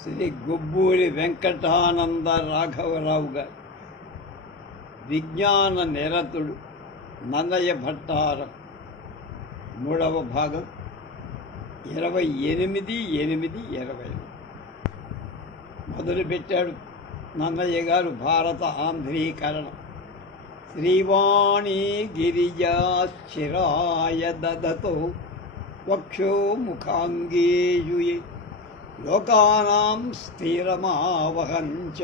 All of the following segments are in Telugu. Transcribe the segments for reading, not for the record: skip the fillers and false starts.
శ్రీ గుబ్బూరి వెంకటానంద రాఘవరావు గారు విజ్ఞాన నిరతుడు నన్నయ్య భట్టారం 3వ భాగం 28/8/20 మొదలుపెట్టాడు నన్నయ్య గారు భారత ఆంధ్రీకరణ. శ్రీవాణి గిరిజాశిరాయ దదతో వక్షో ముఖాంగేయుయే లోకానాం స్థిరమావహంచ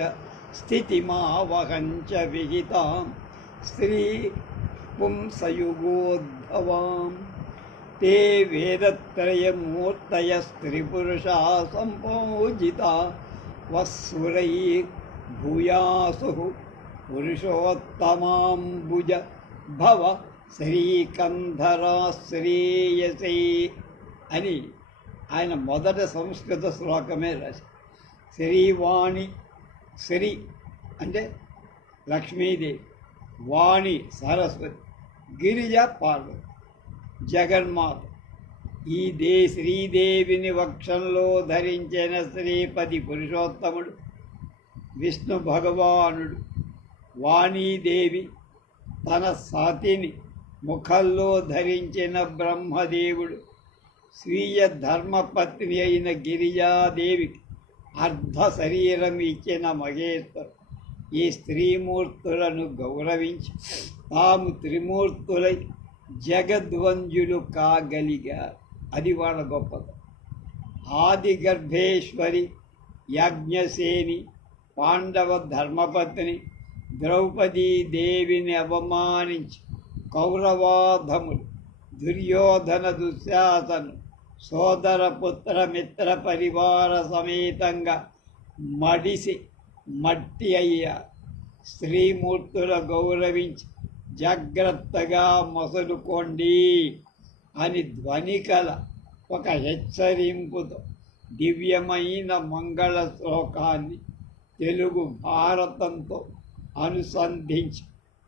స్థితిమావహంచ విహితాం స్త్రీ పుంసయుగోద్భవాం తే వేదత్రయమూర్తయ స్త్రీపురుషా సంపూజితా వస్సురై భూయాసు పురుషోత్తమాంబుజ భవ శ్రీకంధరాశ్రేయసే అని ఆయన మొదట సంస్కృత శ్లోకమే రాసి, శ్రీవాణి, శ్రీ అంటే లక్ష్మీదేవి, వాణి సరస్వతి, గిరిజ పార్వతి, జగన్మాత. ఈ శ్రీదేవిని వక్షంలో ధరించిన శ్రీపతి పురుషోత్తముడు విష్ణు భగవానుడు. వాణీదేవి తన సతిని ముఖంలో ధరించిన బ్రహ్మదేవుడు. స్వీయ ధర్మపత్ని అయిన గిరిజాదేవికి అర్ధ శరీరం ఇచ్చిన మహేశ్వరు ఈ స్త్రీమూర్తులను గౌరవించి తాము త్రిమూర్తులై జగద్వంజులు కాగలిగారు. అది వాళ్ళ గొప్పది. ఆది గర్భేశ్వరి, యాజ్ఞసేని, పాండవ ధర్మపత్ని ద్రౌపదీదేవిని అవమానించి కౌరవాధములు, దుర్యోధన, దుశ్శాసను సోదర పుత్ర మిత్ర పరివార సమేతంగా మట్టి అయ్యారు. స్త్రీమూర్తుల గౌరవించి జాగ్రత్తగా మొసలుకోండి అని ధ్వనికల ఒక హెచ్చరింపుతో దివ్యమైన మంగళ శ్లోకాన్ని తెలుగు భారతంతో అనుసంధించి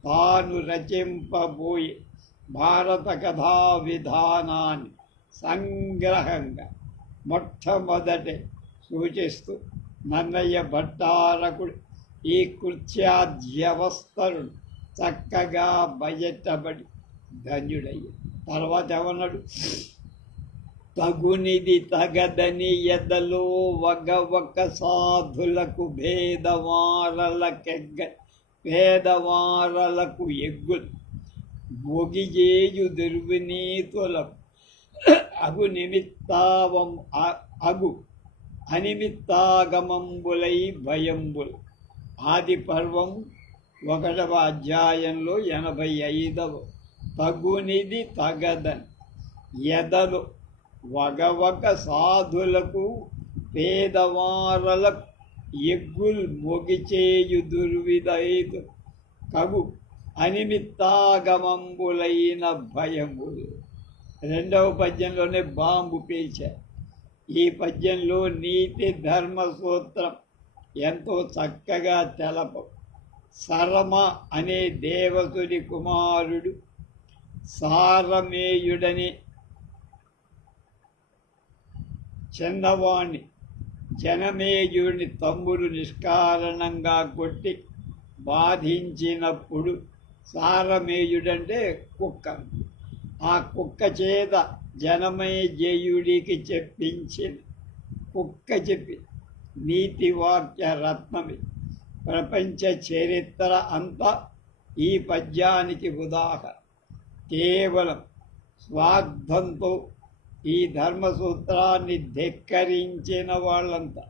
తాను రచింపబోయే భారత కథా విధానాన్ని సంగ్రహంగా మొట్టమొదటి సూచిస్తూ నన్నయ్య భట్టారకుడు ఈ కృత్యాద్యవస్థను చక్కగా బయటపడి ధన్యుడయ్యాడు. తర్వాత ఏమన్నాడు? తగునిది తగదని ఎదలో వగవక సాధులకు పేదవారలకు ఎగ్గులు మొగిజేయు దుర్వినీతులకు అనిమిత్తాగమంబులై భయంబులు. ఆది పర్వం 1వ అధ్యాయంలో 85వ. తగునిది తగదని ఎదలు వగవక సాధులకు పేదవారలకు ఎగ్గుల్ మొగిచేయు దుర్విధైతు కగు అనిమిత్తాగమంబులైన భయములు. 2వ పద్యంలోనే బాంబు పేల్చారు. ఈ పద్యంలో నీతి ధర్మ సూత్రం ఎంతో చక్కగా తెలప. సరమ అనే దేవసుడి కుమారుడు సారమేయుడని చిన్నవాణ్ణి జనమేయుడిని తమ్ముడు నిష్కారణంగా కొట్టి బాధించినప్పుడు సారమేయుడంటే కుక్క, ఆ కుక్క చేత జనమేజయుడికి చెప్పించిన కుక్క చెప్పి నీతివాక్య రత్నమి. ప్రపంచ చరిత్ర అంతా ఈ పద్యానికి ఉదాహరణ. కేవలం స్వార్థంతో ఈ ధర్మసూత్రాన్ని ధిక్కరించిన వాళ్ళంతా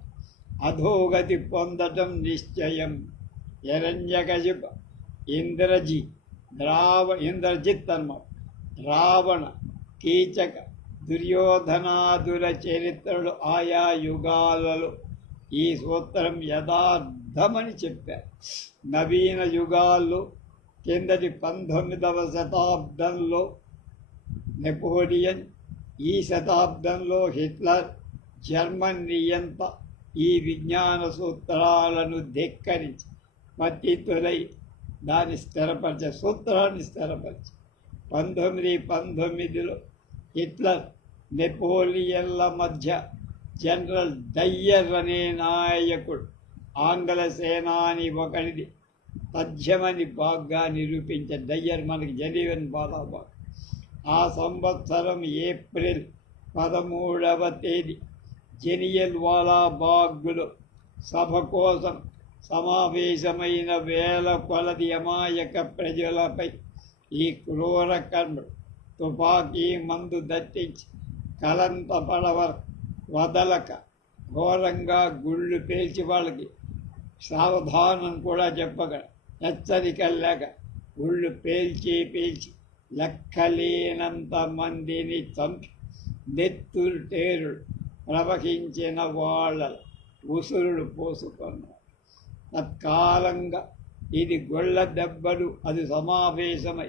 అధోగతి పొందటం నిశ్చయం. హిరణ్యకశిప, ఇంద్రజిత్ అన్నమాట, రావణ, కీచక, దుర్యోధనాదుల చరిత్రలు ఆయా యుగాలలో ఈ సూత్రం యథార్థమని చెప్పారు. నవీన యుగాల్లో కిందటి 19వ శతాబ్దంలో నెపోలియన్, ఈ శతాబ్దంలో హిట్లర్, జర్మన్ నియంత ఈ విజ్ఞాన సూత్రాలను ధిక్కరించి పతితులై దాన్ని సూత్రాన్ని స్థిరపరిచి 1919లో హిట్లర్ నెపోలియన్ల మధ్య జనరల్ డయ్యర్ అనే నాయకుడు ఆంగ్ల సేనాని ఒకరిది తథ్యమని బాగా నిరూపించే డయ్యర్ మనకి జనీవన్ బాలాబాగ్. ఆ సంవత్సరం ఏప్రిల్ 13వ తేదీ జలియన్ వాలాబాగ్లో సభ కోసం సమావేశమైన వేల కొలది అమాయక ప్రజలపై ఈ క్రూర కర్ముడు తుపాకీ మందు దట్టించి కలంత పడవర వదలక ఘోరంగా గుళ్ళు పేల్చి వాళ్ళకి సావధానం కూడా చెప్పగా హెచ్చరిక లేక గుళ్ళు పేల్చి లెక్కలేనంత మందిని చంపి నెత్తురుటేరుడు ప్రవహించిన వాళ్ళ ఉసురుడు పోసుకున్నారు. తత్కాలంగా ఇది గొళ్ళ దెబ్బలు అది సమావేశమై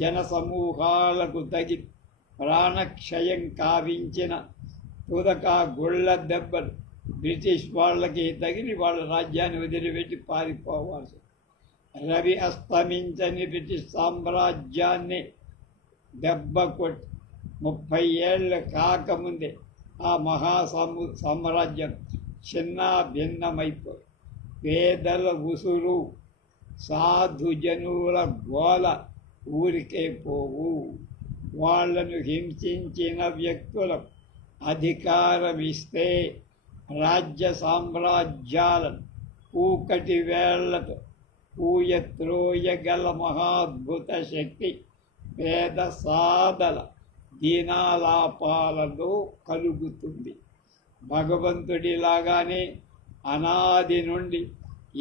జనసమూహాలకు తగి ప్రాణక్షయం కావించిన తుదక గొళ్ళ దెబ్బలు బ్రిటిష్ వాళ్ళకి తగిలి వాళ్ళ రాజ్యాన్ని వదిలిపెట్టి పారిపోవాల్సి. రవి అస్తమించని బ్రిటిష్ సామ్రాజ్యాన్ని దెబ్బ కొట్టి 30 ఏళ్ళు కాకముందే ఆ సామ్రాజ్యం చిన్న భిన్నమైపోయి పేదల ఉసురు సాధుజనుల గోల ఊరికే పోవు. వాళ్లను హింసించిన వ్యక్తులకు అధికారం ఇస్తే రాజ్య సామ్రాజ్యాలను కూకటి వేళ్లతో పూయత్రోయగల మహాద్భుత శక్తి పేద సాధల దీనాలాపాలలో కలుగుతుంది. భగవంతుడిలాగానే అనాది నుండి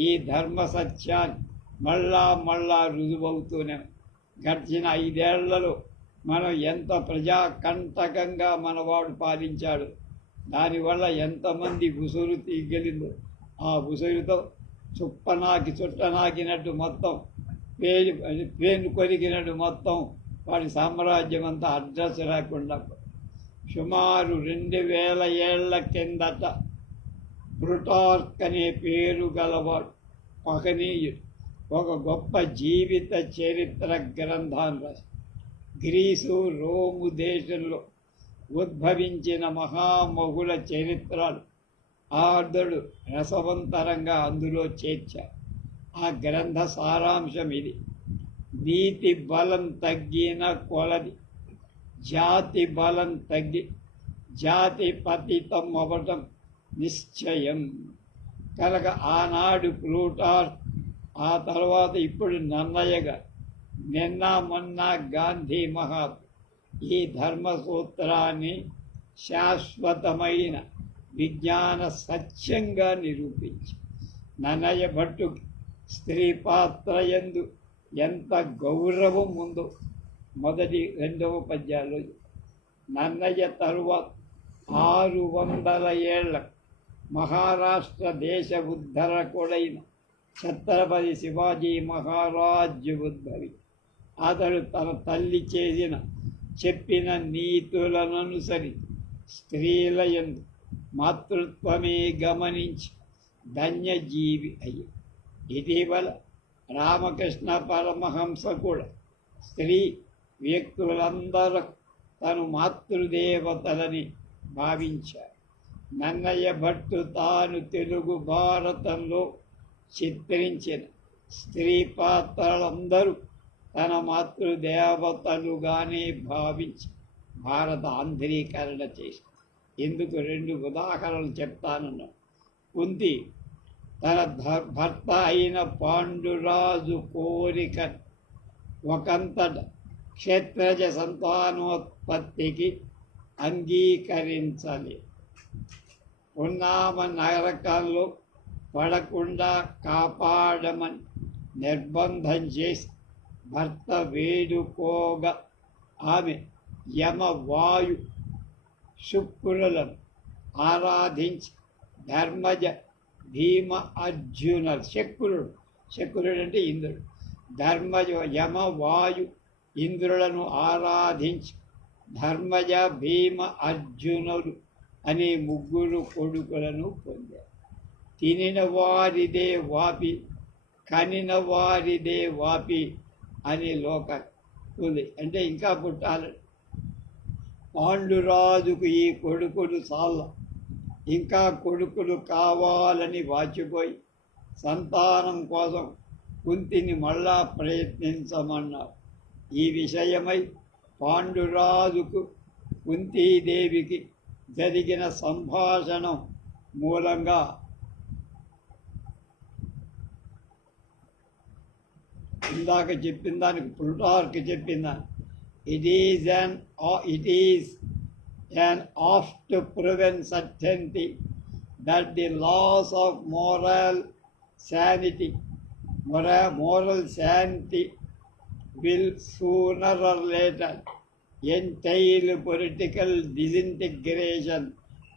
ఈ ధర్మ సత్యాన్ని మళ్ళా రుజువవుతూనే గడిచిన 5 ఏళ్లలో మనం ఎంత ప్రజాకంటకంగా మనవాడు పాలించాడు. దానివల్ల ఎంతమంది ఉసురు తీగలిందో ఆ ఉసురుతో చుట్టనాకినట్టు మొత్తం పేను కొరికినట్టు మొత్తం వాడి సామ్రాజ్యం అంతా అడ్రస్ లేకుండా. సుమారు 2000 ఏళ్ల కిందట ప్లుటార్క్ అనే పేరు గలవాడు మహనీయుడు ఒక గొప్ప జీవిత చరిత్ర గ్రంథాన్ని రాసి గ్రీసు రోము దేశంలో ఉద్భవించిన మహామహుల చరిత్రలు ఆర్ధుడు రసవంతరంగా అందులో చేర్చారు. ఆ గ్రంథ సారాంశం ఇది: నీతి బలం తగ్గిన కొలది జాతి బలం తగ్గి జాతి పతితం అవ్వటం నిశ్చయం. కనుక ఆనాడు ప్లూటార్క్, ఆ తర్వాత ఇప్పుడు నన్నయ్యగా, నిన్న మొన్న గాంధీ మహాత్మ ఈ ధర్మ సూత్రాన్ని శాశ్వతమైన విజ్ఞాన సత్యంగా నిరూపించి నన్నయ్య భట్టు స్త్రీ పాత్ర యందు ఎంత గౌరవం ఉందో మొదటి 2వ పద్యాల్లో. నన్నయ్య తరువాత 600 ఏళ్ల మహారాష్ట్ర దేశ ఉద్ధరకుడైన ఛత్రపతి శివాజీ మహారాజ్ ఉద్భవి. అతడు తన తల్లి చెప్పిన నీతులననుసరి స్త్రీల యందు మాతృత్వమే గమనించి ధన్యజీవి అయ్యి. ఇటీవల రామకృష్ణ పరమహంస కూడా స్త్రీ వ్యక్తులందరూ తను మాతృదేవతలని భావించారు. నన్నయ్య భట్టు తాను తెలుగు భారతంలో చిత్రించిన స్త్రీ పాత్రలందరూ తన మాతృదేవతలుగానే భావించి భారత ఆంధ్రీకరణ చేసి. ఇందుకు 2 ఉదాహరణలు చెప్తానన్నాను. కుంతి తన భర్త అయిన పాండురాజు కోరిక ఒకంతట క్షేత్రజ సంతానోత్పత్తికి అంగీకరించలేదు. ఉన్నామ నరకంలో పడకుండా కాపాడమని నిర్బంధం చేసి భర్త వేడుకోగా ఆమె యమవాయు శుక్రులను ఆరాధించి ధర్మజ భీమ అర్జునులు, శకురుడు అంటే ఇంద్రుడు, ధర్మజ యమవాయు ఇంద్రులను ఆరాధించి ధర్మజ భీమ అర్జునుడు అనే 3 కొడుకులను పొందారు. తినిన వారిదే వాపి కనిన వారిదే వాపి అని లోక ఉంది. అంటే ఇంకా పుట్టాలి. పాండురాజుకు ఈ కొడుకులు చాలా ఇంకా కొడుకులు కావాలని వాచిపోయి సంతానం కోసం కుంతిని మళ్ళా ప్రయత్నించమన్నారు. ఈ విషయమై పాండురాజుకు కుంతీదేవికి జరిగిన సంభాషణం మూలంగా ఇందాక చెప్పిన దానికి ప్లుటార్క్ చెప్పిందా, it is an oft proven certainty that the laws of moral sanity will sooner or later entail political disintegration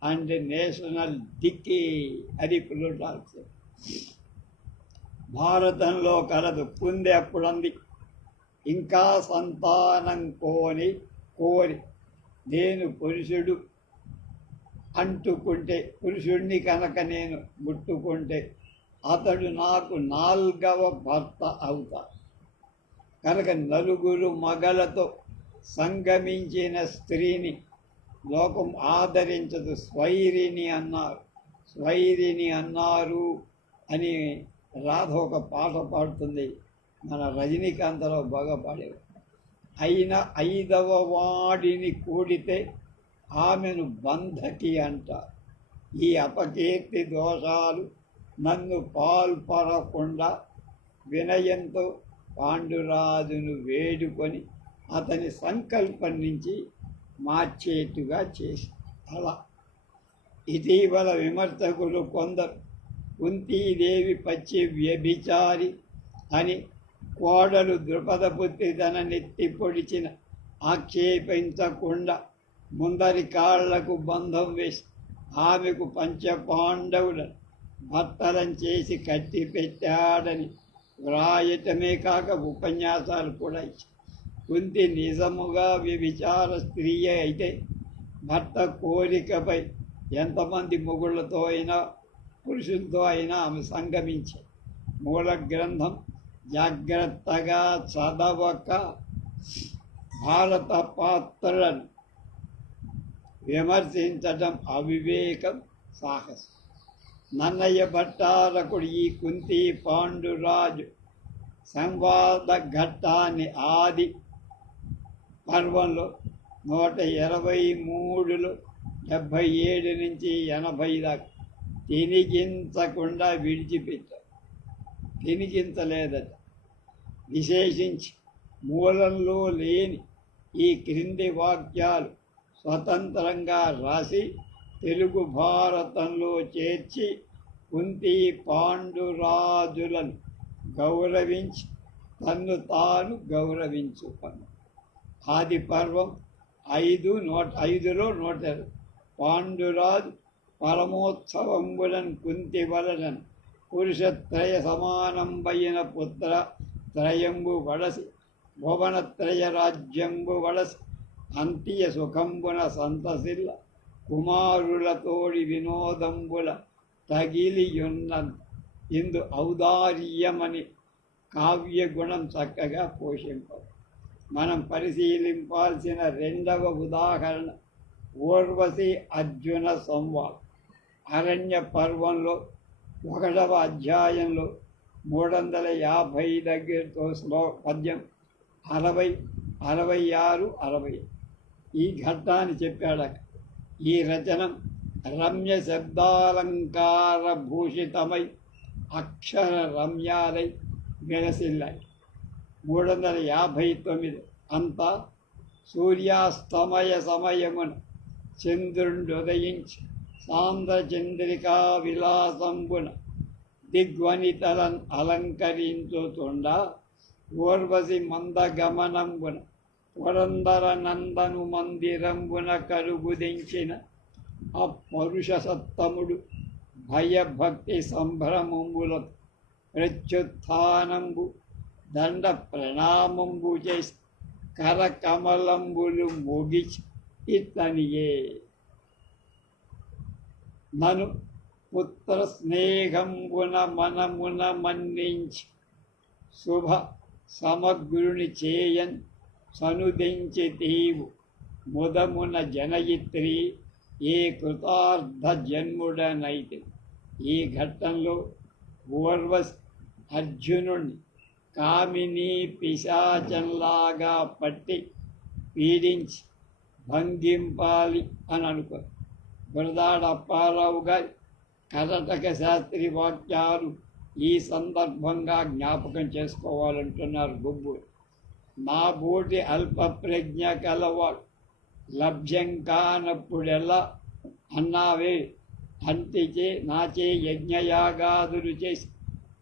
and national decay. అది ప్లుటార్క్. భారతంలో కలదు కుంది అప్పుడంది, ఇంకా సంతానం కోరి నేను పురుషుడిని కనుక నేను ముట్టుకుంటే అతడు నాకు 4వ భర్త అవుతాడు కనుక నలుగురు మగలతో సంగమించిన స్త్రీని లోకం ఆదరించదు, స్వైరిని అన్నారు అని రాధ ఒక పాట పాడుతుంది. మన రజనీకాంతలో బాగా పాడేవారు. అయిన 5వ వాడిని కూడితే ఆమెను బంధకి అంటారు. ఈ అపకీర్తి దోషాలు నన్ను పాల్పడకుండా వినయంతో పాండురాజును వేడుకొని అతని సంకల్పం నుంచి మార్చేట్టుగా చేసి అలా ఇటీవల విమర్శకులు కొందరు కుంతీదేవి పచ్చి వ్యభిచారి అని కోడలు ద్రుపదపుత్రి తన నెత్తి పొడిచిన ఆక్షేపించకుండా ముందరి కాళ్లకు బంధం వేసి ఆమెకు పంచపాండవులను భర్తలను చేసి కట్టి పెట్టాడని వ్రాయటమే కాక ఉపన్యాసాలు కూడా ఇచ్చారు. కుంతి నిజముగా వ్యభిచార స్త్రీ అయితే భర్త కోరికపై ఎంతమంది మొగుళ్లతో అయినా పురుషులతో అయినా ఆమె సంగమించి మూల గ్రంథం జాగ్రత్తగా చదవక భారత పాత్రలను విమర్శించడం అవివేకం, సాహసం. నన్నయ్య భట్టారకుడు ఈ కుంతి పాండురాజు సంవాద ఘట్టాన్ని ఆది పర్వంలో 123లో 77 నుంచి 80 దాకా తినిగించకుండా విడిచిపెట్టారు. తినిగించలేదట. విశేషించి మూలంలో లేని ఈ క్రింది వాక్యాలు స్వతంత్రంగా రాసి తెలుగు భారతంలో చేర్చి కుంతి పాండురాజులను గౌరవించి తన్ను తాను గౌరవించుకున్నాడు. ఆది పర్వం 5:5లో 120 పాండురాజు పరమోత్సవంబులను కుంతి వలనను పురుషత్రయ సమానంబైన పుత్ర త్రయంబు వడసి భువనత్రయ రాజ్యంబు వడసి అంత్య సుఖంబున సంతసిల్ల కుమారులతోడి వినోదంబుల తగిలియున్నంత ఇందు ఔదార్యమని కావ్యగుణం చక్కగా పోషింపదు. మనం పరిశీలింపాల్సిన 2వ ఉదాహరణ ఊర్వశి అర్జున సంవాదం. అరణ్య పర్వంలో 1వ అధ్యాయంలో 350 దగ్గరతో పద్యం 60, 66, 60 ఈ ఘట్టాన్ని చెప్పాడక. ఈ రచనం రమ్య శబ్దాలంకార భూషితమై అక్షర రమ్యాలై విలసిల్లాయి. 359 అంతా సూర్యాస్తమయ సమయమున చంద్రుండు ఉదయించి సాంద్ర చంద్రికా విలాసంబున దిగ్వనితలను అలంకరించుతుండ ఊర్వశి మందగమనంబున పురందర నందను మందిరంబున కలుగుదించిన ఆ పరుష సత్తముడు భయభక్తి సంభ్రమంబులతో ప్రత్యుత్థానంబు దండ ప్రణామంబు చేసి కరకమలంబులు మోగిచి ఇతనియే నను పుత్ర స్నేహంబున మనమున మన్నించి శుభ సమగ్రుని చేయన్ సనుదించి తీవు ముదమున జనయిత్రి ఏ కృతార్థ జన్ముడనైతే. ఈ ఘట్టంలో ఊర్వశి అర్జునుడిని కామిని పిశాచంలాగా పట్టి పీడించి భంగింపాలి అని అనుకో. గురదాడ అప్పారావు గారి కర్ణాటక శాస్త్రి వాక్యాలు ఈ సందర్భంగా జ్ఞాపకం చేసుకోవాలంటున్నారు గుబ్బు. నా బోటి అల్ప ప్రజ్ఞ కలవాడు లభ్యం కానప్పుడెలా అన్నావే, అంటిచే నాచే యజ్ఞయాగాదులు చేసి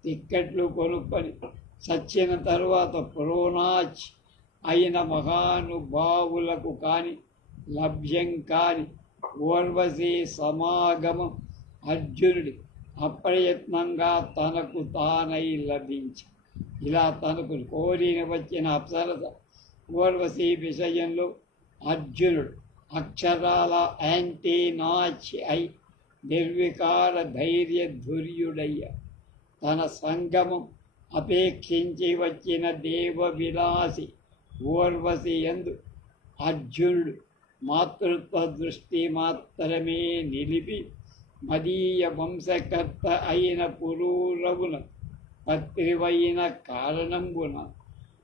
టిక్కెట్లు కొనుక్కొని చచ్చిన తరువాత ప్రోనాచ్ అయిన మహానుభావులకు కాని లభ్యం కాని ఊర్వశీ సమాగమం అర్జునుడి అప్రయత్నంగా తనకు తానై లభించి. ఇలా తనకు కోరిన వచ్చిన అప్సరస ఊర్వశీ విషయంలో అర్జునుడు అక్షరాల యాంటీ నాచి అయి నిర్వికార ధైర్య ధుర్యుడయ్య. తన సంగమం అపేక్షించి వచ్చిన దేవ విలాసి ఊర్వశి యందు అర్జునుడు మాతృత్వ దృష్టి మాత్రమే నిలిపి మదీయ వంశకర్త అయిన పురూరవున పత్రివైన కారణంబున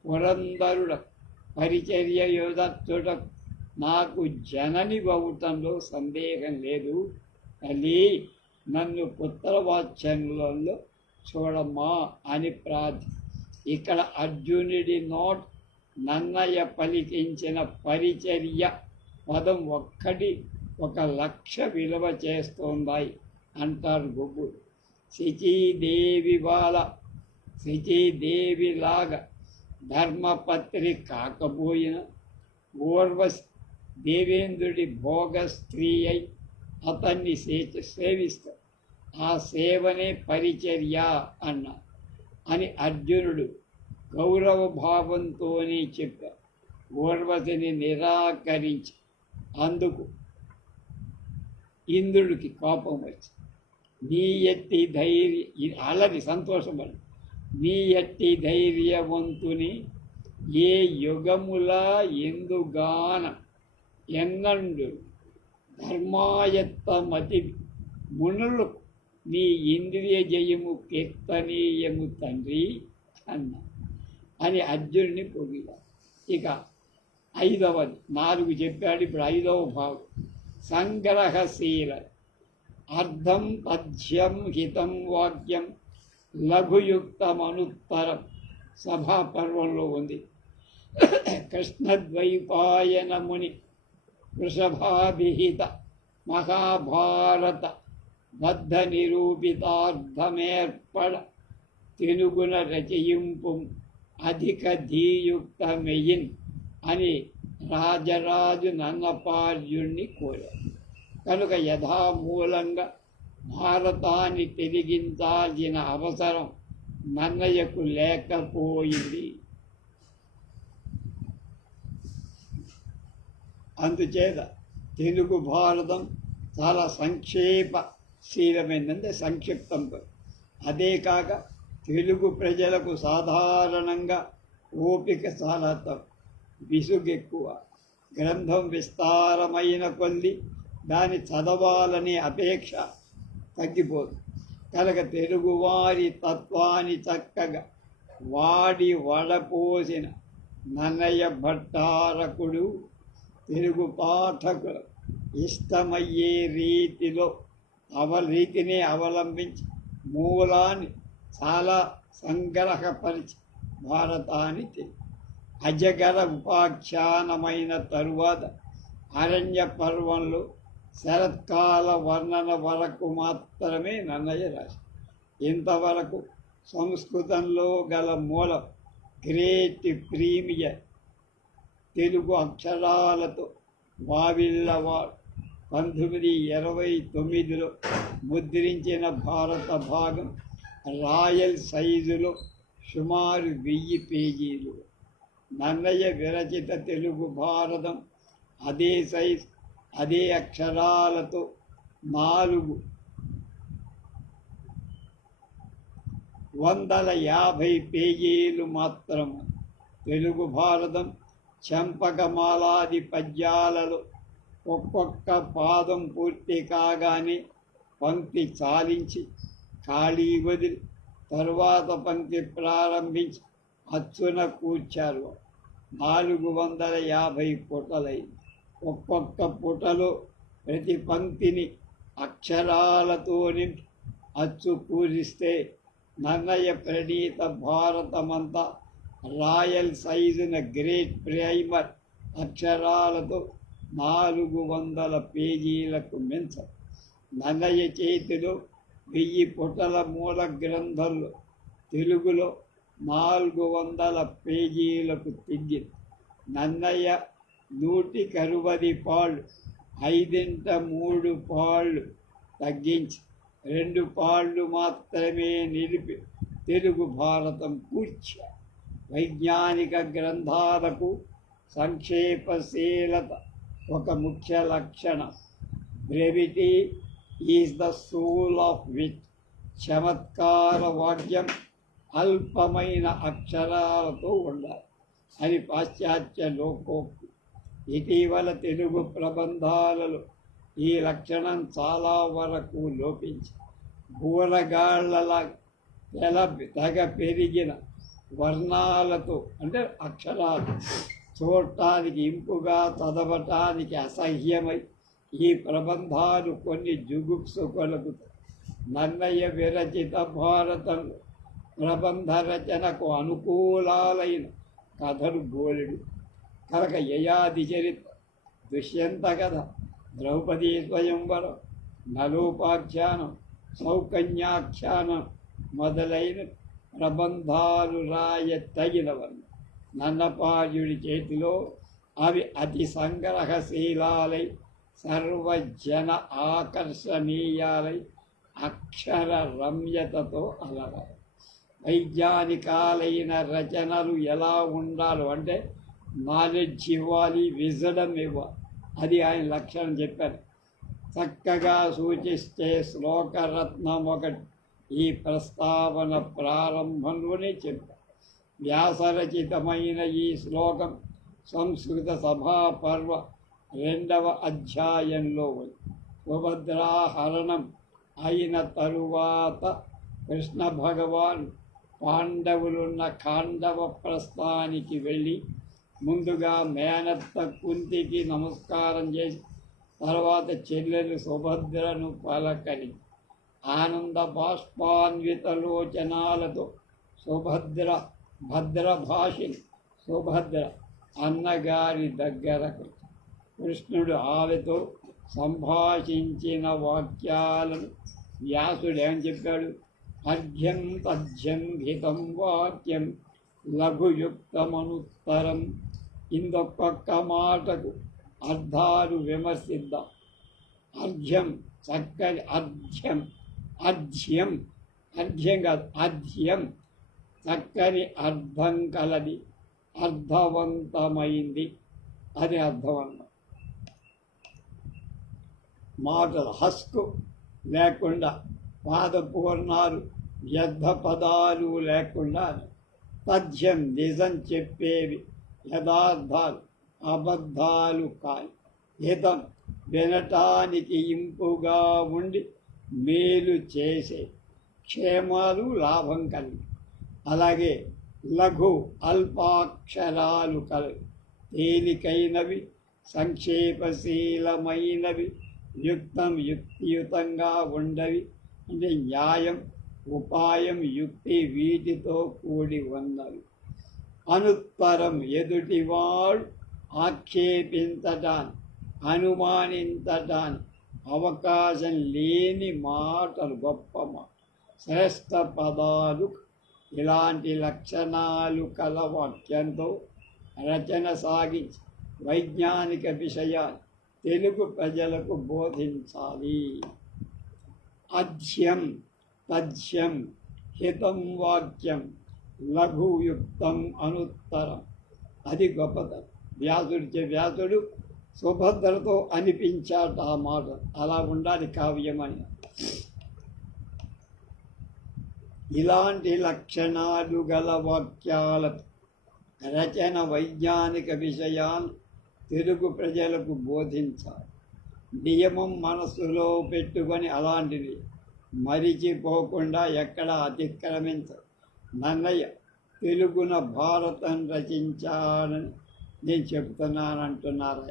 పురంధరుడ పరిచర్య యోధత్తుడ నాకు జనని బవుటంలో సందేహం లేదు. తల్లి, నన్ను పుత్రవాత్సల్యంలో చూడమ్మా అని ప్రార్థి. ఇక్కడ అర్జునుడి నోట్ నన్నయ్య పలికించిన పరిచర్య పదం ఒక్కటి 1,00,000 విలువ చేస్తోందాయి అంటారు గుబ్బుడు. శచీదేవిలాగా ధర్మపత్రి కాకపోయిన ఊర్వశి దేవేంద్రుడి భోగ స్త్రీ అయి అతన్ని సేవిస్తారు. ఆ సేవనే పరిచర్య అన్న అని అర్జునుడు గౌరవ భావంతోనే చెప్పారు. ఊర్వశిని నిరాకరించి అందుకు ఇంద్రుడికి కోపం వచ్చి, నీ ఎట్టి ధైర్య అలరి సంతోషపడి, నీ ఎట్టి ధైర్యవంతుని ఏ యుగముల ఎందుగాన ఎన్నండు ధర్మాయత్తమతి మునులు నీ ఇంద్రియ జయము కీర్తనీయము తండ్రి అన్న అని అర్జునుని పొగిడారు. ఇక 5వది 4 చెప్పాడు, ఇప్పుడు 5వ భాగం సంగ్రహశీల. అర్థం పద్యం హితం వాక్యం లఘుయుక్తమనుత్తరం సభాపర్వంలో ఉంది. కృష్ణద్వైపాయనముని వృషభాభిహిత మహాభారత బద్ధ నిరూపితార్థమేర్పడ తెనుగున రచయింపు అధిక ధీయుక్తమెయిన్ అని రాజరాజు నన్నపార్యుణ్ణి కోరారు. కనుక యథామూలంగా భారతాన్ని తిరిగించాల్సిన అవసరం నన్నయ్యకు లేకపోయింది. అందుచేత తెలుగు భారతం చాలా సంక్షేపశీలమైందంటే సంక్షిప్తంతో. అదే కాక తెలుగు ప్రజలకు సాధారణంగా ఓపిక చాలా తక్కువ, విసుగెక్కువ. గ్రంథం విస్తారమైన కొద్ది దాన్ని చదవాలనే అపేక్ష తగ్గిపోదు. కనుక తెలుగువారి తత్వాన్ని చక్కగా వాడి వడపోసిన నన్నయ్య భట్టారకుడు తెలుగు పాఠకులు ఇష్టమయ్యే రీతినే అవలంబించి మూలాన్ని చాలా సంగ్రహపరిచి భారతాన్ని అజగర ఉపాఖ్యానమైన తరువాత అరణ్య పర్వంలో శరత్కాల వర్ణన వరకు మాత్రమే నన్నయ్య రాశారు. ఇంతవరకు సంస్కృతంలో గల మూలం గ్రేట్ ప్రీమియర్ తెలుగు అక్షరాలతో వావిల్లవాడు 1929లో ముద్రించిన భారత భాగం రాయల్ సైజులో సుమారు 1000 పేజీలు. నన్నయ్య విరచిత తెలుగు భారతం అదే సైజ్ అదే అక్షరాలతో 450 పేజీలు మాత్రము. తెలుగు భారతం చంపకమాలాది పద్యాలలో ఒక్కొక్క పాదం పూర్తి కాగానే పంక్తి చాలించి ఖాళీ వదిలి తరువాత పంక్తి ప్రారంభించి అచ్చున కూర్చారు. 450 పుటలైంది. ఒక్కొక్క పుటలో ప్రతి పంక్తిని అక్షరాలతో నింపి అచ్చు పూరిస్తే నన్నయ్య ప్రణీత భారతమంతా రాయల్ సైజున గ్రేట్ ప్రైమర్ అక్షరాలతో 400 పేజీలకు మించ. నన్నయ్య చేతిలో 1000 పుటల మూల గ్రంథంలో తెలుగులో 400 పేజీలకు తిగ్గింది. నన్నయ్య 160 పాళ్ళు 5/3 పాళ్ళు తగ్గించి 2 పాళ్ళు మాత్రమే నిలిపి తెలుగు భారతం కూర్చారు. వైజ్ఞానిక గ్రంథాలకు సంక్షేపశీలత ఒక ముఖ్య లక్షణం. Brevity is the soul of wit. చమత్కార వాక్యం అల్పమైన అక్షరాలతో ఉండాలి అని పాశ్చాత్య లోకోక్తి. ఇటీవల తెలుగు ప్రబంధాలలో ఈ లక్షణం చాలా వరకు లోపించి బూరగాళ్లలా తెగ పెరిగిన వర్ణాలతో అంటే అక్షరాలు చూడటానికి ఇంపుగా చదవటానికి అసహ్యమై ఈ ప్రబంధాలు కొన్ని జుగుప్సుకొలకు. నన్నయ్య విరచిత భారతంలో ప్రబంధ రచనకు అనుకూలాలైన కథలు బోలెడు. కనుక యయాతి చరిత్ర, దుష్యంత కథ, ద్రౌపదీ స్వయంవరం, నలోపాఖ్యానం, సౌకన్యాఖ్యానం మొదలైన ప్రబంధాలు రాయతగినవన్న. నన్నపార్యుడి చేతిలో అవి అతి సంగ్రహశీలాలై సర్వజన ఆకర్షణీయాలై అక్షర రమ్యతతో అలరాయి. వైజ్ఞానికాలైన రచనలు ఎలా ఉండాలో అంటే నాలెడ్జ్ ఇవ్వాలి, విజడం ఇవ్వాలి. అది ఆయన లక్షణం చెప్పారు. చక్కగా సూచిస్తే శ్లోకరత్నం ఒకటి ఈ ప్రస్తావన ప్రారంభంలోనే చెప్పారు. వ్యాసరచితమైన ఈ శ్లోకం సంస్కృత సభాపర్వ 2వ అధ్యాయంలో ఉంది. సుభద్రాహరణం అయిన తరువాత కృష్ణ భగవాన్ పాండవులున్న ఖాండవ ప్రస్థానికి వెళ్ళి ముందుగా మేనత్త కుంతికి నమస్కారం చేసి తర్వాత చెల్లెలు సుభద్రను పలకరి ఆనంద బాష్పాన్వితలోచనాలతో భద్రభాషిని సుభద్ర అన్నగారి దగ్గరకు కృష్ణుడు ఆమెతో సంభాషించిన వాక్యాలను వ్యాసుడు ఏమని చెప్పాడు? అర్ఘ్యం తథ్యం హితం వాక్యం లఘుయుక్తమనుత్తరం. ఇందొక్కొక్క మాటకు అర్థాలు విమర్శిద్దాం. అర్ఘ్యం చక్కని అర్ఘ్యం, అర్ఘ్యం అర్ఘ్యం కాదు అర్ఘ్యం చక్కని అర్థం కలది, అర్థవంతమైంది అని అర్థం అన్న మాటలు హస్కు లేకుండా పాదపూర్ణాలు వ్యర్థ పదాలు లేకుండా తథ్యం నిజం చెప్పేవి యథార్థాలు అబద్ధాలు కాని. హితం వినటానికి ఇంపుగా ఉండి మేలు చేసే క్షేమాలు లాభం కలిగి. అలాగే లఘు అల్పాక్షరాలు కలిగి తేలికైనవి సంక్షేపశీలమైనవి యుక్తం యుక్తియుతంగా ఉండవి అంటే న్యాయం ఉపాయం యుక్తి వీటితో కూడి ఉన్నవి. అనుత్తరం ఎదుటివాడు ఆక్షేపించటాన్ని అనుమానించటాన్ని అవకాశం లేని మాటలు గొప్ప మాట శ్రేష్ఠ పదాలు. ఇలాంటి లక్షణాలు కల వాక్యంతో రచన సాగించి వైజ్ఞానిక విషయాలు తెలుగు ప్రజలకు బోధించాలి. అధ్యం తథ్యం హితం వాక్యం లఘుయుక్తం అనుత్తరం. అది గొప్పతనం. వ్యాసుడు సుభద్రతో అనిపించాట ఆ మాట. అలా ఉండాలి కావ్యమని. ఇలాంటి లక్షణాలు గల వాక్యాల రచన వైజ్ఞానిక విషయాలు తెలుగు ప్రజలకు బోధించాలి. నియమం మనస్సులో పెట్టుకొని అలాంటిది మరిచిపోకుండా ఎక్కడ అతిక్రమించరు. నన్నయ్య తెలుగున భారతం రచించాడని నేను చెప్తున్నానంటున్నారు.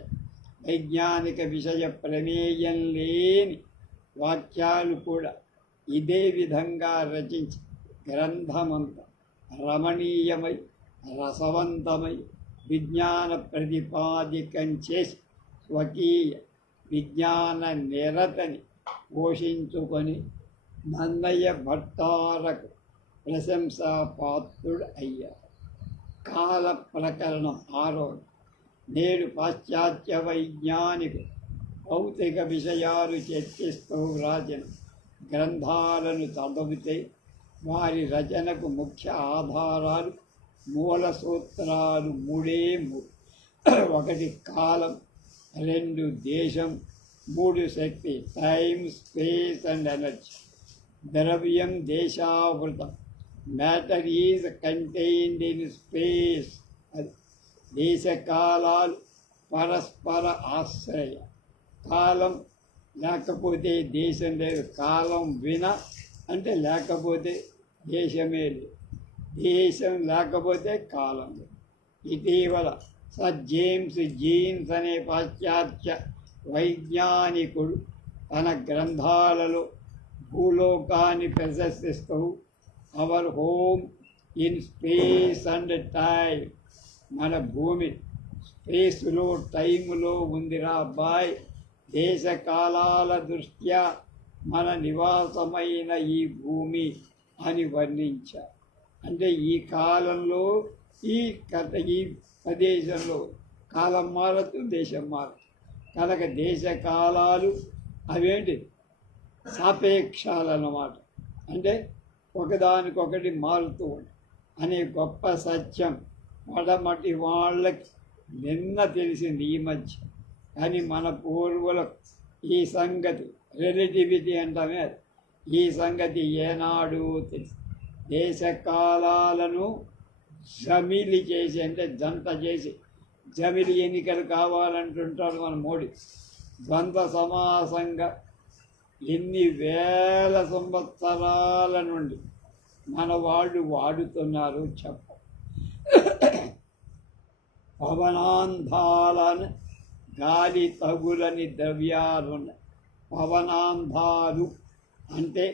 వైజ్ఞానిక విషయ ప్రమేయం లేని వాక్యాలు కూడా ఇదే విధంగా రచించి గ్రంథమంతా రమణీయమై రసవంతమై విజ్ఞాన ప్రతిపాదికం చేసి స్వకీయ విజ్ఞాన నిరతని పోషించుకొని నన్నయ్య భట్టారకు ప్రశంసాపాత్రుడు అయ్యారు. కాల ప్రకరణం 6. నేడు పాశ్చాత్య వైజ్ఞానికులు భౌతిక విషయాలు చర్చిస్తూ వ్రాసిన గ్రంథాలను చదివితే వారి రచనకు ముఖ్య ఆధారాలు మూల సూత్రాలు 3. 1 కాలం, 2 దేశం, 3 శక్తి టైమ్, స్పేస్ అండ్ ఎనర్జీ. ద్రవ్యం దేశావృతం, matter is contained in space. దేశకాలాలు పరస్పర ఆశ్రయ. కాలం లేకపోతే దేశం లేదు, కాలం విన అంటే లేకపోతే దేశమే లేదు, దేశం లేకపోతే కాలం లేదు. ఇటీవల సర్ జేమ్స్ జీన్స్ అనే పాశ్చాత్య వైజ్ఞానికుడు తన గ్రంథాలలో భూలోకాన్ని ప్రదర్శిస్తూ our home in space and time, మన భూమి స్పేస్లో టైములో ఉందిరా అబ్బాయి, దేశకాలాల దృష్ట్యా మన నివాసమైన ఈ భూమి అని వర్ణించారు. అంటే ఈ కాలంలో ఈ ప్రదేశంలో కాలం మారదు, దేశం మారదు కనుక దేశకాలాలు అవేంటి సాపేక్షాలన్నమాట. అంటే ఒకదానికొకటి మారుతూ ఉంటాయి అనే గొప్ప సత్యం మొదటి వాళ్ళకి నిన్న తెలిసింది ఈ మధ్య. కానీ మన పూర్వులకు ఈ సంగతి రిలేటివిటీ అంటామే, ఈ సంగతి ఏనాడు తెలుసు. దేశకాలాలను జమిలి చేసి అంటే జంట చేసి, జమిలి ఎన్నికలు కావాలంటుంటాడు మన మోడీ. ద్వంద్వ సమాసంగా ఎన్ని వేల సంవత్సరాల నుండి మన వాళ్ళు వాడుతున్నారు చెప్ప. పవనాంధాలను గాలి తగులని ద్రవ్యాలున్నాయి. పవనాంధాలు అంటే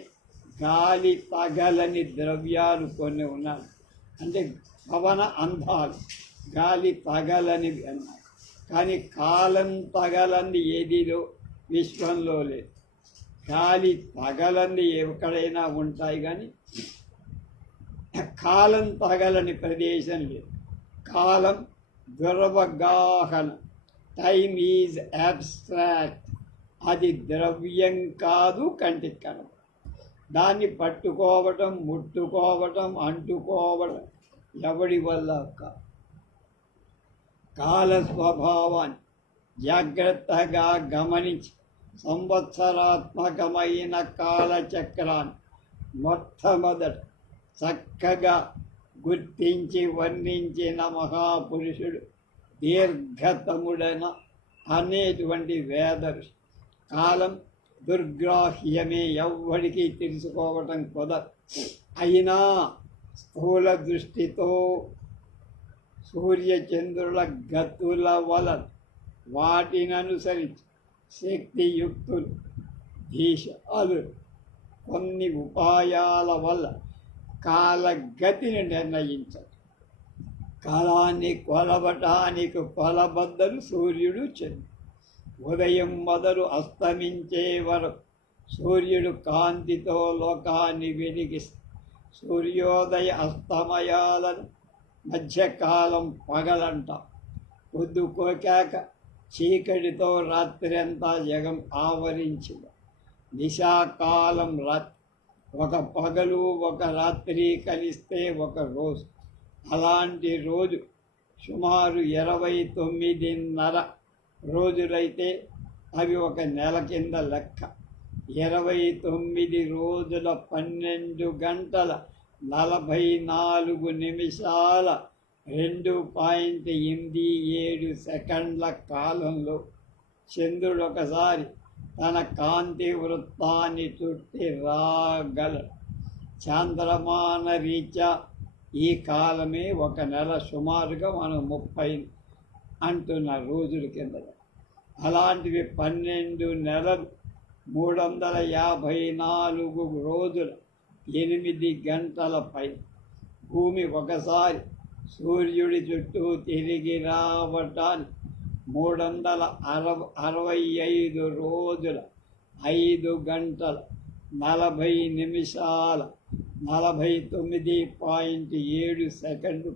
గాలి తగలని ద్రవ్యాలు కొన్ని ఉన్నాయి. అంటే పవన అంధాలు గాలి తగలనివి అన్నారు. కానీ కాలం తగలని ఏదిలో విశ్వంలో లేదు. గాలి తగలని ఎక్కడైనా ఉంటాయి కానీ కాలం తగలని ప్రదేశం లేదు. కాలం దురవగాహన, టైమ్ ఈజ్ అబ్స్ట్రాక్ట్, అది ద్రవ్యం కాదు, కంటికి కనబడదు. దాన్ని పట్టుకోవటం, ముట్టుకోవటం, అంటుకోవడం ఎవడి వల్ల కాదు. కాల స్వభావాన్ని జాగ్రత్తగా గమనించి సంవత్సరాత్మకమైన కాలచక్రాన్ని మొట్టమొదట చక్కగా గుర్తించి వర్ణించిన మహాపురుషుడు దీర్ఘతముడన అనేటువంటి వేదర్షి. కాలం దుర్గ్రాహ్యమే, ఎవ్వడికి తెలుసుకోవటం కుదరదు. అయినా స్థూల దృష్టితో సూర్యచంద్రుల గతుల వలన వాటిని అనుసరించి శక్తియుక్తులు దేశాలు కొన్ని ఉపాయాల వల్ల కాలగతిని నిర్ణయించరు. కాలాన్ని కొలవటానికి కొలబద్దలు సూర్యుడు చంద్రుడు. ఉదయం మొదలు అస్తమించే వరకు సూర్యుడు కాంతితో లోకాన్ని వెలిగిస్తాడు. సూర్యోదయ అస్తమయాలను మధ్యకాలం పగలంట. పొద్దుకోకాక చీకటితో రాత్రి అంతా జగం ఆవరించింది. నిశాకాలం రాత్రి, ఒక పగలు ఒక రాత్రి కలిస్తే ఒక రోజు. అలాంటి రోజు సుమారు 29.5 రోజులైతే అవి ఒక నెల కింద లెక్క. 29 రోజుల 12 గంటల 44 నిమిషాల 2.87 సెకండ్ల కాలంలో చంద్రుడు ఒకసారి తన కాంతి వృత్తాన్ని చుట్టి రాగలడు. చాంద్రమాన రీత్యా ఈ కాలమే ఒక నెల, సుమారుగా మనం 30 అంటున్న రోజుల కింద. అలాంటివి 12 నెలలు 354 రోజులు 8 గంటల పైన భూమి ఒకసారి సూర్యుడి చుట్టూ తిరిగి రావటానికి 365 రోజుల 5 గంటల 40 నిమిషాల 49.7 సెకండ్లు.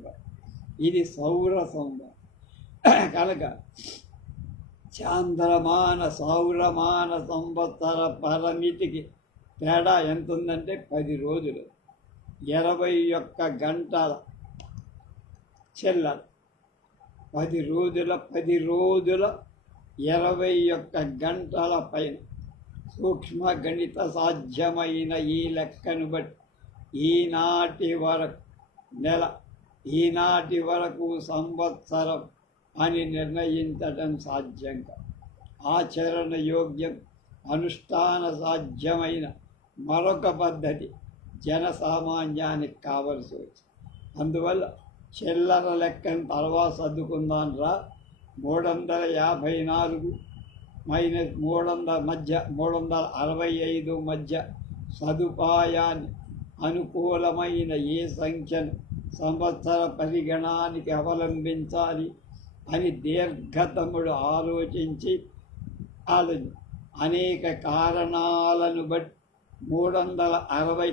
ఇది సౌర సంవత్సరం. కనుక సౌరమాన సంవత్సర పరిమితికి తేడా ఎంత ఉందంటే 10 రోజులు 21 గంటల చెల్లలు. 10 రోజుల 21 గంటల పైన సూక్ష్మ గణిత సాధ్యమైన ఈ లెక్కను బట్టి ఈనాటి వరకు సంవత్సరం అని నిర్ణయించటం సాధ్యంగా ఆచరణ యోగ్యం, అనుష్ఠాన సాధ్యమైన మరొక పద్ధతి జనసామాన్యానికి కావలసి వచ్చింది. అందువల్ల చిల్లర లెక్కను తర్వాత సర్దుకుందాం రా. 354 మైనస్ 300 మధ్య 365 మధ్య సదుపాయాన్ని అనుకూలమైన ఏ సంఖ్యను సంవత్సర పరిగణానికి అవలంబించాలి అని దీర్ఘతముడు ఆలోచించి అనేక కారణాలను బట్టి 360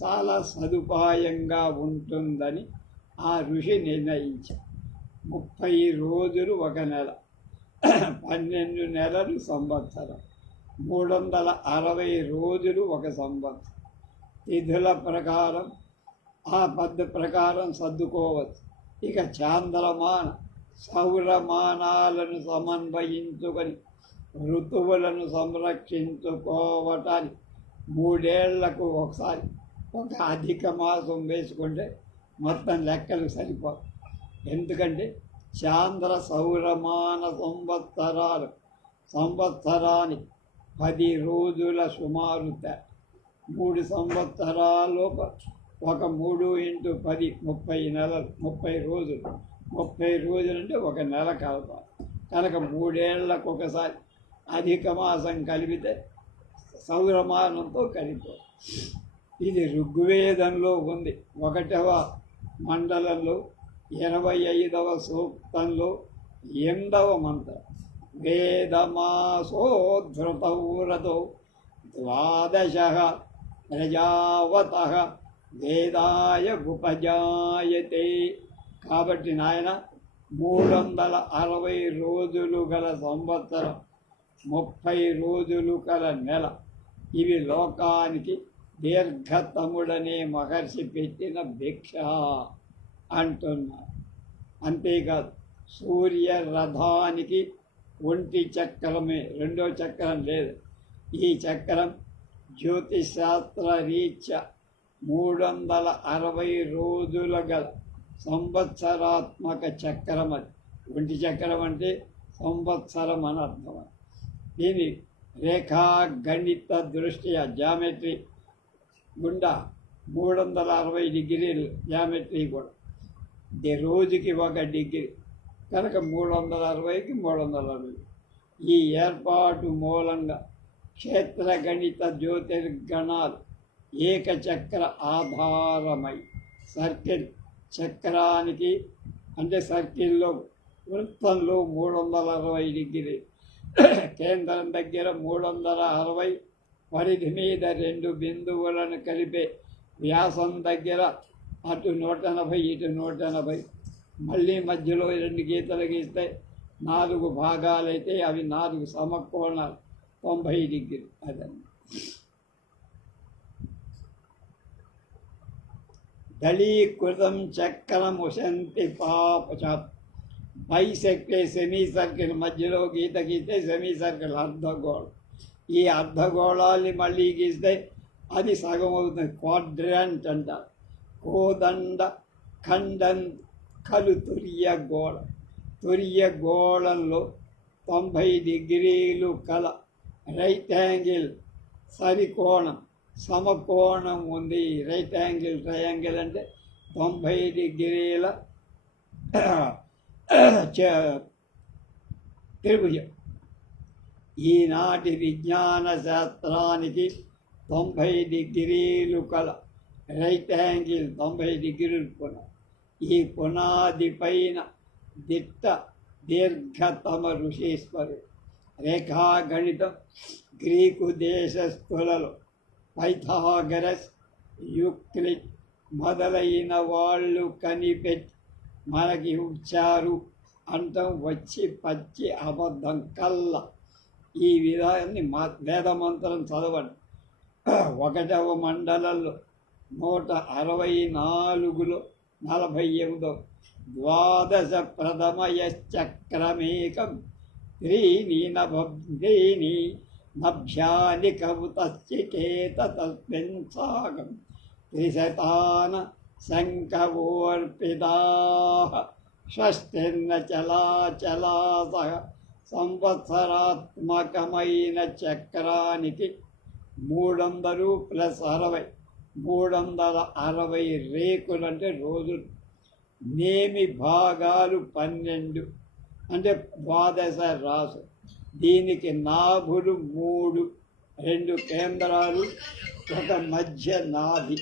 చాలా సదుపాయంగా ఉంటుందని ఆ ఋషి నిర్ణయించారు. 30 రోజులు ఒక నెల, 12 నెలలు సంవత్సరం, 360 రోజులు ఒక సంవత్సరం. తిథుల ప్రకారం ఆ పద్ధతి ప్రకారం సర్దుకోవచ్చు. ఇక చాంద్రమాన సౌరమానాలను సమన్వయించుకొని ఋతువులను సంరక్షించుకోవటానికి 3 ఏళ్లకు ఒకసారి ఒక అధిక మాసం వేసుకుంటే మొత్తం లెక్కలు సరిపోవు. ఎందుకంటే చాంద్ర సౌరమాన సంవత్సరానికి 10 రోజుల సుమారు 3 సంవత్సరాలు ఒక 3 × 10 30 నెలలు, 30 రోజులు. 30 రోజులు అంటే ఒక నెల కలపాలి. కనుక 3 ఏళ్లకు ఒకసారి అధిక మాసం కలిపితే సౌరమానంతో కలిపో. ఇది ఋగ్వేదంలో ఉంది. 1వ మండలంలో 25వ సూక్తంలో 8వ మంత్రం. వేదమాసోద్ధృతౌరతో 12 ప్రజావతః వేదాయ ఉపజాయతే. కాబట్టి నాయన 360 రోజులు గల సంవత్సరం, 30 రోజులు గల నెల, ఇవి లోకానికి దీర్ఘతముడనే మహర్షి పెట్టిన భిక్ష అంటున్నారు. అంతేకాదు సూర్య రథానికి ఒంటి చక్రమే, 2వ చక్రం లేదు. ఈ చక్రం జ్యోతిశాస్త్ర రీత్యా 360 రోజుల గల సంవత్సరాత్మక చక్రం. అది ఒంటి చక్రం అంటే సంవత్సరం అని అర్థం. దీని రేఖా గణిత దృష్ట్యా జామెట్రీ గుండా 360 డిగ్రీలు జామెట్రీ కూడా. రోజుకి 1 డిగ్రీ కనుక 360కి 360. ఈ ఏర్పాటు మూలంగా క్షేత్ర గణిత జ్యోతిర్గణాలు ఏకచక్ర ఆధారమై సర్కిల్ చక్రానికి అంటే సర్కిల్లో వృత్తంలో 360 డిగ్రీ, కేంద్రం దగ్గర 360, పరిధి మీద 2 బిందువులను కలిపే వ్యాసం దగ్గర అటు 180 ఇటు 180, మళ్ళీ మధ్యలో 2 గీతలు గీస్తే 4 భాగాలైతే అవి 4 సమకోణాలు 90 డిగ్రీలు. అదండి దళీకృతం చక్రం ఉశంతి పాపచ. బైసెక్టే సెమీ సర్కిల్ మధ్యలో గీత గీస్తే సెమీ సర్కిల్ అర్ధగోళం. ఈ అర్ధగోళాన్ని మళ్ళీ గీస్తే అది సగం అవుతుంది, క్వాడ్రాంట్ అంటారు. కోదండ ఖండం కలు తుర్య గోళం. తుర్య గోళంలో 90 డిగ్రీలు కల రైట్ యాంగిల్ సరికోణం సమకోణం ఉంది. రైట్ యాంగిల్ ట్రయాంగిల్ అంటే 90 డిగ్రీల త్రిభుజం. ఈనాటి విజ్ఞాన శాస్త్రానికి 90 డిగ్రీలు కల రైట్ యాంగిల్ 90 డిగ్రీలు పునాది. ఈ పునాది పైన దిట్ట దీర్ఘతమ ఋషీశ్వరుడు. రేఖాగణితం గ్రీకు దేశస్థులలో పైథాగరస్, యూక్లిడ్ మొదలైన వాళ్ళు కనిపెట్టి మనకి ఇచ్చారు అంటం వచ్చి పచ్చి అబద్ధం కల్లా. ఈ విధాన్ని వేదమంత్రం చదవండి. 1వ మండలంలో 164లో 48 ద్వాదశ ప్రథమయశ్చక్రమేకం త్రీణి నభ్యాని కవుతశ్చికేత తస్మిన్ సాగం త్రిశతాన శంఖవోర్పిదాః షష్ఠిర్న చలాచలాసః సంవత్సరాత్మకమైన చక్రానికి 300 + 60 360 రేకులు అంటే రోజులు. నేమి భాగాలు 12 అంటే ద్వాదశ రాసు. దీనికి నాభులు 3, 2 కేంద్రాలు, ఒక మధ్య నాభి.